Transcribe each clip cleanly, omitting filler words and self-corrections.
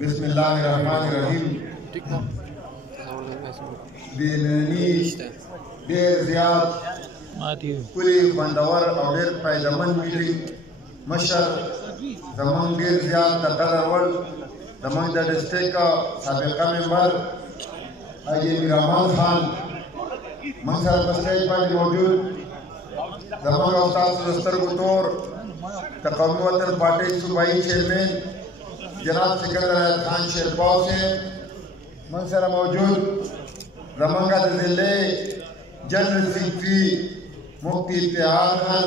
بسم الله الرحمن الرحیم. د ننني ډېر زیات ښکلي خوندور او ډېر فایدهمند میټینګ مشر زموږ ډېر زیات د قدر وړ زموږ د ډسټرکټ سابقه ممبر حاجي امیر امان خان موږ سره په سټیج باندې موجود، زموږ او تاسو د سترګو تور د قومي وطن پارټۍ صوبایي چیرمین جناب سکندر حیات خان شیرپاو صاحب موږ سره موجود، زموږ د ضلع جنرل سیکرټري مفتی اتحاد خان،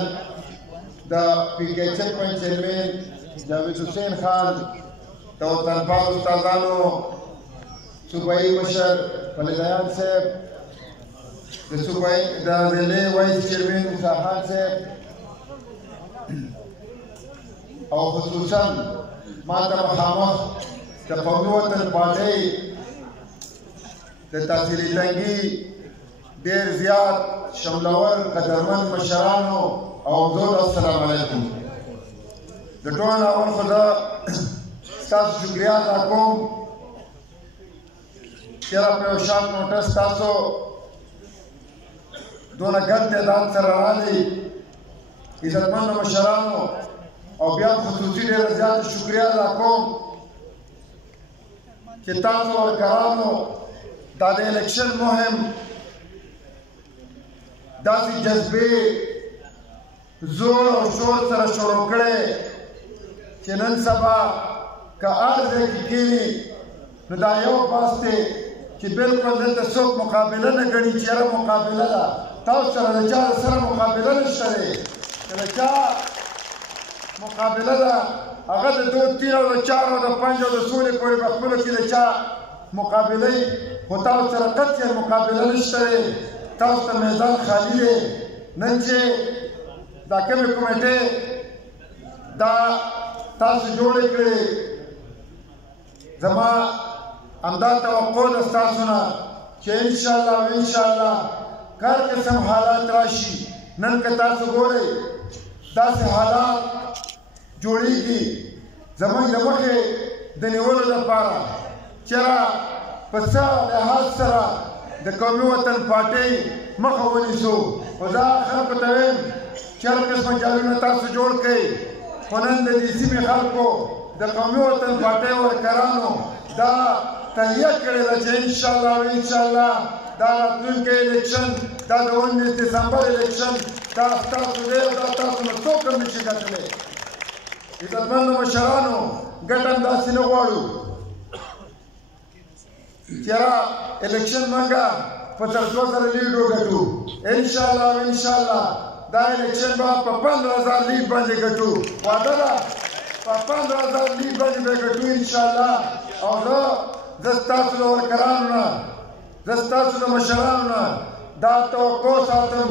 د پی کے چک پوائنٹ چیرمین جاوید حسین خان، د وطنپال استادانو صوبایي مشر فلیدیان صاحب، د صوبایي د ضلع وایس چیرمین موسی خان صاحب، او خصوصا ما ته مخامخ د قومي وطن پارټۍ د تحصیلي تنګي ډېر زیات شملور قدرمند مشرانو او حضور السلام علیکم. د ټولو نه اول خو زه ستاسو شکریه ادا کوم چې په یو شارټ نوټس تاسو دونه ګڼ تعداد سره راغلي عزتمندو مشرانو، او بیا خصوصي ډېره زیاته شکریه ادا کوم چې تاسو ورکرانو دا د الیکشن مهم داسې جذبې زور او شور سره شروع کړی چې نن سبا که هر ځای کې کښېني نو دا یو بحث دی چې بلکل دلته څوک مقابله نه ګڼي چې یاره مقابله ده، تاسو سره د چا سره مقابله نشته دی، که د چا مقابله ده هغه د 2 3 او د 4 او د 5 او د سولې پورې په خپلو کې د چا مقابله وي، خو تاسو سره قطعا مقابله نشته دی، تاسو ته میدان خالي دی. نن چې دا کومې کمیټې دا تاسو جوړې کړې، زما همدا توقع ده ستاسو نه چې انشاءالله و انشاءالله که هر قسم حالات راشي، نن که تاسو ګورئ داسې حالات جوړیږي زموږ د مخې د نیولو لپاره چېرې په څه لحاظ سره د قومي وطن پارټۍ مخه ونیسو. خو زه خلکو ته وایم چې هر قسمه جالونه تاسو جوړ کړئ، خو نن د دې سیمې خلکو د قومي وطن پارټۍ ورکرانو دا تهیه کړې ده چې انشاءالله و انشاءالله دا راتلونکی الیکشن دا د 19 دسمبر الیکشن دا ستاسو دی او دا تاسو نه څوک هم نشي ګټلی. عزتمندو مشرانو ګټه هم داسې نه غواړو چې یاره الیکشن منګه په 2,000 لیډ وګټو، انشاءالله و انشاءالله دا الیکشن به په 15,000 لیډ باندې ګټو، وعده ده په 15,000 لیډ باندې به ګټو انشاءالله. او زه ستاسو د ورکرانو نه زه ستاسو د مشرانو نه دا توقع ساتم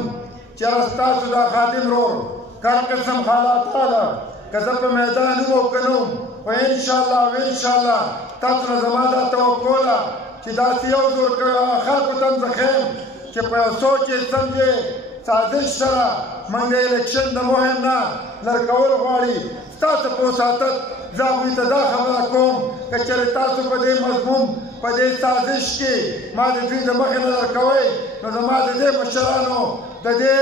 چې یاره ستاسو دا خادم رول که هر قسم حالات راغله که زه په میدان وم او که نه وم، خو انشاءالله و انشاءالله تاسو نه زما دا توقع ده چې داسې یو زور خلکو ته هم زه ښیم چې په یو سوچ یې سمجې سازش سره موږ د الیکشن د مهم نه لرې کول غواړي. ستاسو په وساطت زه هغوی ته دا خبره کوم که چېرې تاسو په دې مضمون په دې سازش کې ما د دوی د مخې نه لرې کوئ، نو زما د دې مشرانو د دې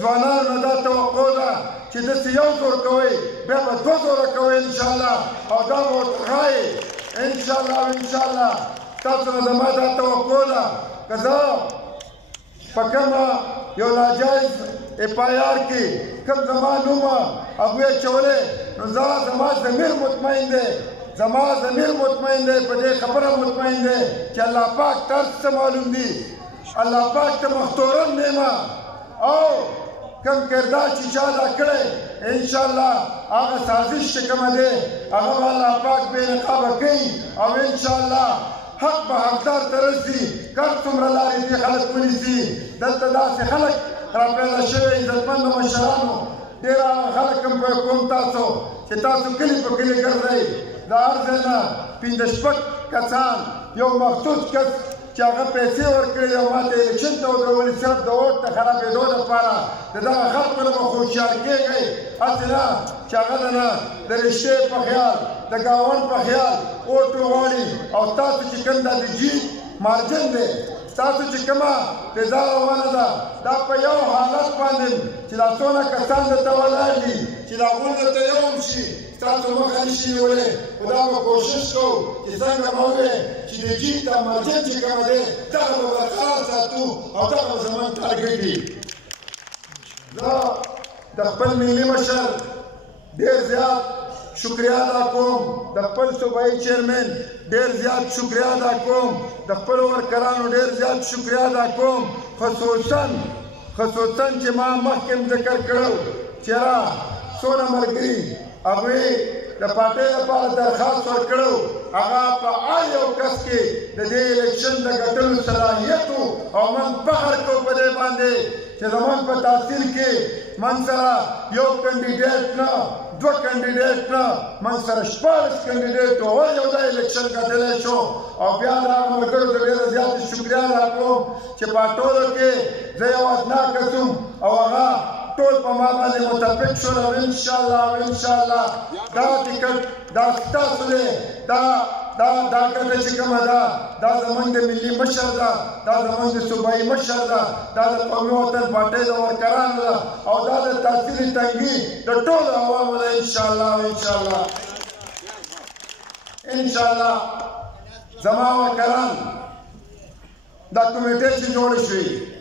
ځوانانو نه دا توقع ده چې داسې یو زور کوئ بیا به 2 زوره کوئ انشاءالله، او دا به ورته ښایي انشاءالله و انشاءالله. تاسو نه زما دا توقع ده که زه په کومه یو ناجایز اف آی آر کې کوم زما نوم هغوی اچولی، نو زما ضمیر مطمئن دی، زما ضمیر مطمئن دی، په دې خبره مطمئن دی چې الله پاک ته هر څه معلوم دي، الله پاک ته مختورن نیمه او کوم کردار چې چا ادا کړی انشاءالله هغه سازش چې کومه دی هغه به الله پاک بې نقابه کوي، او انشاءالله حق به حقدار ته رسي. که هر څومره لارې دې خلک ونیسي، دلته داسې خلک را پیدا شوي عزتمندو مشرانو ډېر هغه خلک هم به کوم تاسو چې تاسو کلي په کلي ګرځئ، د هر ځای نه 5 6 کسان یو مخصوص کس چې هغه پیسې ورکړې او ما ته الیکشن ته ودرولې صرف د ووټ د خرابېدو لپاره د دغه خلکو نه به هوښیار کېږئ هسې نه چې هغه نه د رشتې په خیال د ګاونډ په خیال ووټ وغواړي او تاسو چې کوم دا د جیت مارجن دی تاسو چې کومه فضا روانه ده دا په یو حالت باندې چې دا څونه کسان درته ولاړ دي چې دا هغوی درته یو هم شي ستاسو مخه نشي نیولی خو دا به کوشش کوو چې څنګه به ووایې چې د جیت دا مارجن چې کومه دی دغه به برقرار ساتو او دغه به زموږ ټارګټ وي زه د خپل ملي مشر ډېر زیات شکریه ادا کوم د خپل صوبایي چیرمن ډېر زیات شکریه ادا کوم د خپلو ورکرانو ډېر زیات شکریه ادا کوم خصوصا چې ما مخکې ذکر کړو چې را څونه ملګري هغوی د پارټۍ لپاره درخواست ورکړو هغه په هر یو کس کې د دې الیکشن د ګټلو صلاحیت او من فخر کوو په دې باندې چې زموږ په تحصیل کې من سره یو کینډیډیټ نه دوه کینډیډیټ نه من سره 14 کینډیډیټ او یو دا الیکشن ګټلی شو او بیا د هغه ملګرو ته ډېره زیاته شکریه ادا کوم چې په ټولو کې زه یو ادنا کس یم او هغه ټول په ما باندې متفق شول او انشاءالله دا ټکټ دا ستاسو دی دا ګټه چې کومه ده دا زموږ د ملي مشر ده دا زموږ د صوبایي مشر ده دا د قومي وطن پارټۍ د ورکرانو ده او دا د تحصیلي تنګي د ټولو عوامو ده انشاءالله زما ورکران دا کمیټې چې جوړې شوې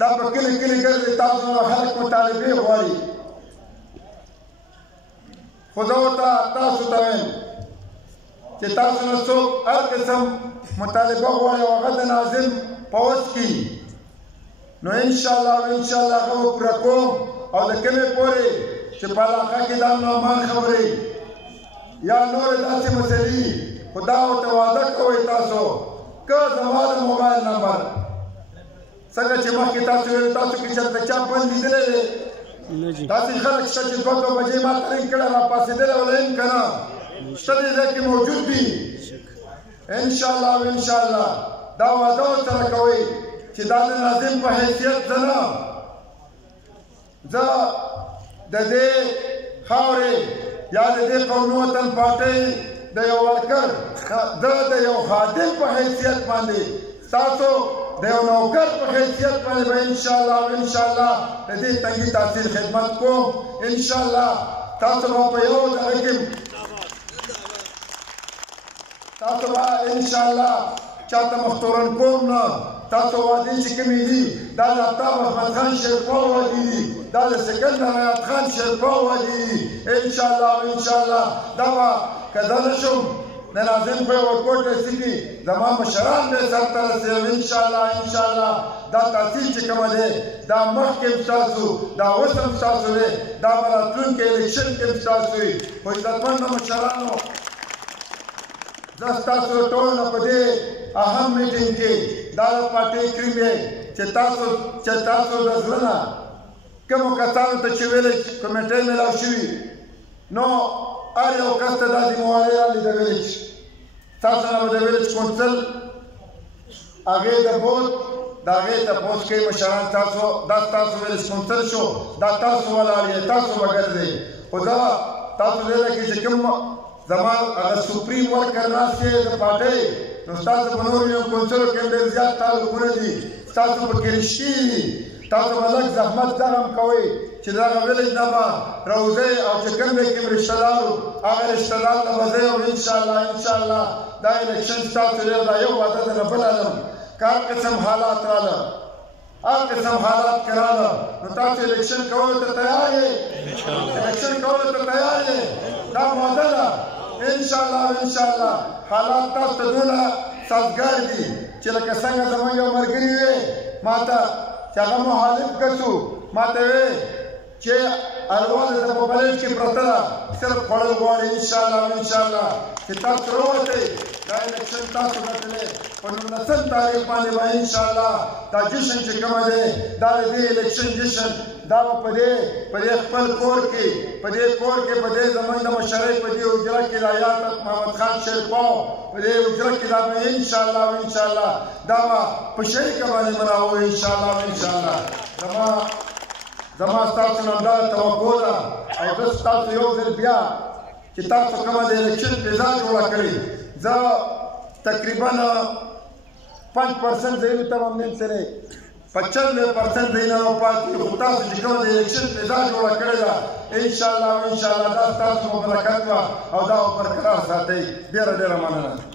دا په کلي ګرځي تاسو نه خلک مطالبې غواړي خو زه ورته تاسو ته وایم چې تاسو نه څوک هر قسم مطالبه غواړي او هغه د ناظم په وس کې نو انشاءالله هغه به پوره کوم او د کومې پورې چې په علاقه کې دا نعمان خبرې یا نورې داسې مسلې خو دا ورته وعده کوئ تاسو که زما د موبایل نمبر څنګه چې مخکې تاسو ویل تاسو کې چېرته چا بند لیدلی دی داسې خلک شته چې 2 بجې ما ته رنګ کړی راپاڅېدلی ولایم که نه شته دې ځای کې موجود دي انشاءالله دا وعده ورسره کوئ چې دا د ناظم په حیثیت زه نه زه د دې خاورې یا د دې قومي وطن پارټۍ د یو ورکر د یو خادم په حیثیت باندې ستاسو د یو نوکر په حیثیت باندې به انشاءالله د دې تنګي تحصیل خدمت کوم انشاءالله تاسو به په یو ځای کې تاسو به انشاءالله چاته مختورن کوم نه تاسو وعدې چې کومې دي دا د افتاب احمد خان شیرپا وعدې دي دا د سکندر حیات خان شیرپا وعدې دي انشاءالله دا به که زه نه شم د ناظم په یوه کوټ رسي کې زما مشران به سرته رسوي انشاءالله دا تحصیل چې کومه دی دا مخکې هم ستاسو دا اوس هم ستاسو دی دا به راتلونکي الیکشن کې هم ستاسو وي خو عزتمنو مشرانو زه ستاسو ټولو نه په دې اهم میټینګ کې دا د پارټۍ کریم دی چې تاسو د زړه نه کومو کسانو ته چې ویلې کمیټۍ میلاو شوي نو هر یو کس ته دا ذمهواري رالي د ویلج تاسو نه به د ویلج کونسل هغې د بوت د هغې تپوس کوي مشران تاسو دا ستاسو ویلج کونسل شو دا تاسو ولاړ یې تاسو به ګرځئ خو زه تاسو دې کې چې کوم زما هغه سپریم ورکر ناست دی د پارټۍ نو ستاسو په نورو یو کونسلو کې ډېر زیات تعلقونه دي ستاسو پکې رشتې دي تاسو به لږ زحمت دغه هم کوئ چې دغه ویلج نه به روځئ او چې کوم دی کې رشته دار هغه رشته دار ته به ځئ او انشاءالله دا الیکشن ستاسو دی دا یو وعده ده نه بل علم که هر قسم حالات راله هر قسم حالات کې راله نو تاسو الیکشن کولو ته تیار یې دا وعده ده انشاءالله حالات تاسو ته دونه سازګار دي چې لکه څنګه زموږ یو ملګري وی ما ته چې هغه مخالف کسو ما ته وی چې الواله د په بلج کې پرته ده صرف خوړل غواړي انشاءالله چې تاسو راوځئ دا الیکشن تاسو ګټلی په 19 تاریخ باندې به انشاءالله دا جشن چې کومه دی دا د دې الیکشن جشن دا به په دې خپل کور کې په دې زمونږ د مشرۍ په دې حجره کې د حیات محمد خان شیرپاو په دې حجره کې دا به انشاءالله دا به په شریکه باندې مناوو انشاءالله زما ستاسو نه دا توقع ده او زه ستاسو یو ځل بیا چې تاسو کومه د الیکشن فضا جوړه کړې زه تقریبا 5% ځایونو ته به هم سره 95% ځایونه به پاتې خو تاسو چې کومه د الیکشن فضا جوړه کړې ده انشاءالله دا ستاسو مبارکت وه او دا به برقرار ساتئ ډېره مننه